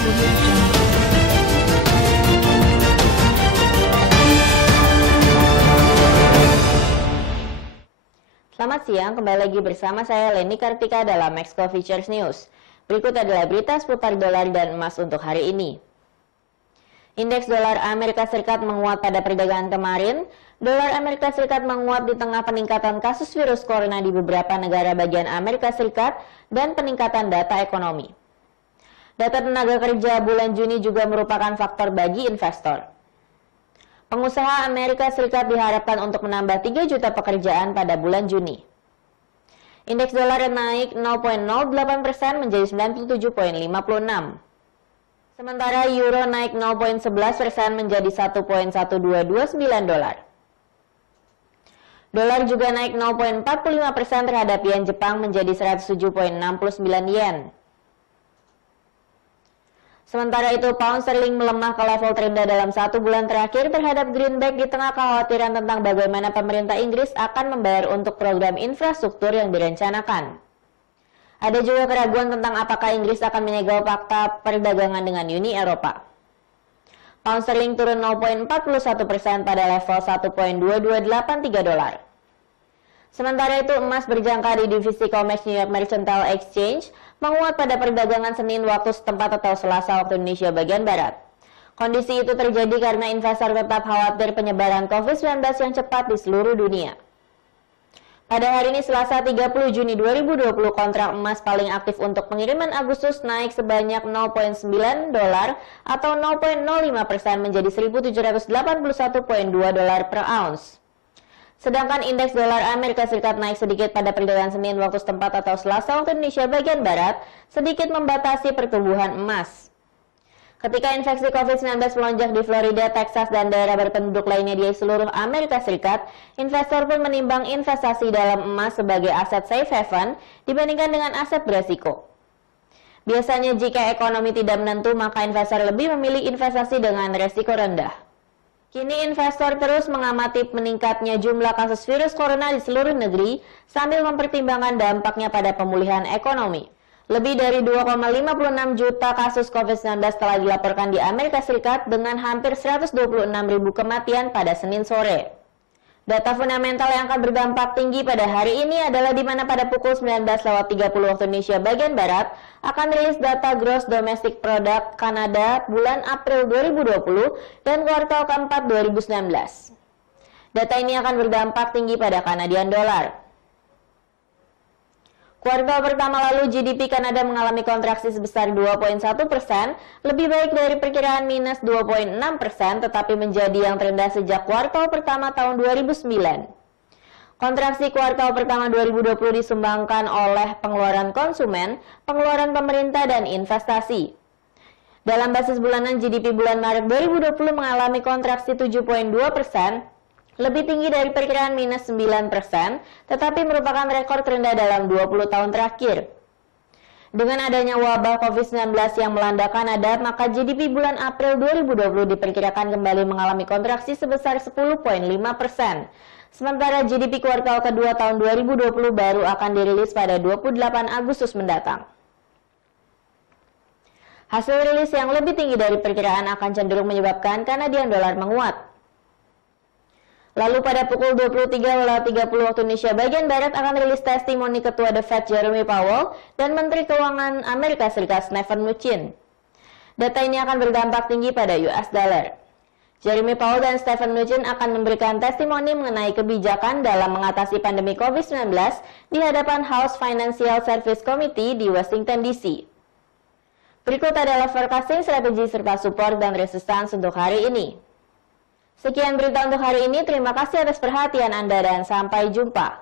Selamat siang, kembali lagi bersama saya Leni Kartika dalam Maxco Futures News. Berikut adalah berita seputar dolar dan emas untuk hari ini. Indeks dolar Amerika Serikat menguat pada perdagangan kemarin. Dolar Amerika Serikat menguat di tengah peningkatan kasus virus corona di beberapa negara bagian Amerika Serikat dan peningkatan data ekonomi. Data tenaga kerja bulan Juni juga merupakan faktor bagi investor. Pengusaha Amerika Serikat diharapkan untuk menambah 3 juta pekerjaan pada bulan Juni. Indeks dolar naik 0,08% menjadi 97,56. Sementara euro naik 0,11% menjadi 1,1229 dolar. Dolar juga naik 0,45% terhadap yen Jepang menjadi 107,69 yen. Sementara itu, pound sterling melemah ke level terendah dalam 1 bulan terakhir terhadap greenback di tengah kekhawatiran tentang bagaimana pemerintah Inggris akan membayar untuk program infrastruktur yang direncanakan. Ada juga keraguan tentang apakah Inggris akan menyegel fakta perdagangan dengan Uni Eropa. Pound sterling turun 0,41% pada level 1,2283 dolar. Sementara itu, emas berjangka di divisi COMEX New York Mercantile Exchange menguat pada perdagangan Senin waktu setempat atau Selasa waktu Indonesia bagian Barat. Kondisi itu terjadi karena investor tetap khawatir penyebaran COVID-19 yang cepat di seluruh dunia. Pada hari ini Selasa 30 Juni 2020, kontrak emas paling aktif untuk pengiriman Agustus naik sebanyak 0,9 dolar atau 0,05% menjadi 1.781,2 dolar per ounce. Sedangkan indeks dolar Amerika Serikat naik sedikit pada perdagangan Senin waktu setempat atau Selasa waktu Indonesia bagian Barat, sedikit membatasi pertumbuhan emas. Ketika infeksi COVID-19 melonjak di Florida, Texas, dan daerah berpenduduk lainnya di seluruh Amerika Serikat, investor pun menimbang investasi dalam emas sebagai aset safe haven dibandingkan dengan aset beresiko. Biasanya jika ekonomi tidak menentu, maka investor lebih memilih investasi dengan resiko rendah. Kini investor terus mengamati meningkatnya jumlah kasus virus corona di seluruh negeri sambil mempertimbangkan dampaknya pada pemulihan ekonomi. Lebih dari 2,56 juta kasus COVID-19 telah dilaporkan di Amerika Serikat dengan hampir 126.000 kematian pada Senin sore. Data fundamental yang akan berdampak tinggi pada hari ini adalah di mana pada pukul 19.30 waktu Indonesia bagian Barat akan rilis data Gross Domestic Product Kanada bulan April 2020 dan kuartal keempat 2019. Data ini akan berdampak tinggi pada Kanadian dollar. Kuartal pertama lalu GDP Kanada mengalami kontraksi sebesar 2,1%, lebih baik dari perkiraan minus 2,6%, tetapi menjadi yang terendah sejak kuartal pertama tahun 2009. Kontraksi kuartal pertama 2020 disumbangkan oleh pengeluaran konsumen, pengeluaran pemerintah, dan investasi. Dalam basis bulanan, GDP bulan Maret 2020 mengalami kontraksi 7,2%, lebih tinggi dari perkiraan minus 9%, tetapi merupakan rekor terendah dalam 20 tahun terakhir. Dengan adanya wabah COVID-19 yang melanda Kanada, maka GDP bulan April 2020 diperkirakan kembali mengalami kontraksi sebesar 10,5%. Sementara GDP kuartal kedua tahun 2020 baru akan dirilis pada 28 Agustus mendatang. Hasil rilis yang lebih tinggi dari perkiraan akan cenderung menyebabkan Kanadian dolar menguat. Lalu pada pukul 23.30 waktu Indonesia bagian Barat akan rilis testimoni Ketua The Fed Jerome Powell dan Menteri Keuangan Amerika Serikat Steven Mnuchin. Data ini akan berdampak tinggi pada US dollar. Jerome Powell dan Steven Mnuchin akan memberikan testimoni mengenai kebijakan dalam mengatasi pandemi COVID-19 di hadapan House Financial Service Committee di Washington DC. Berikut adalah forecasting strategi serta support dan resistance untuk hari ini. Sekian berita untuk hari ini, terima kasih atas perhatian Anda dan sampai jumpa.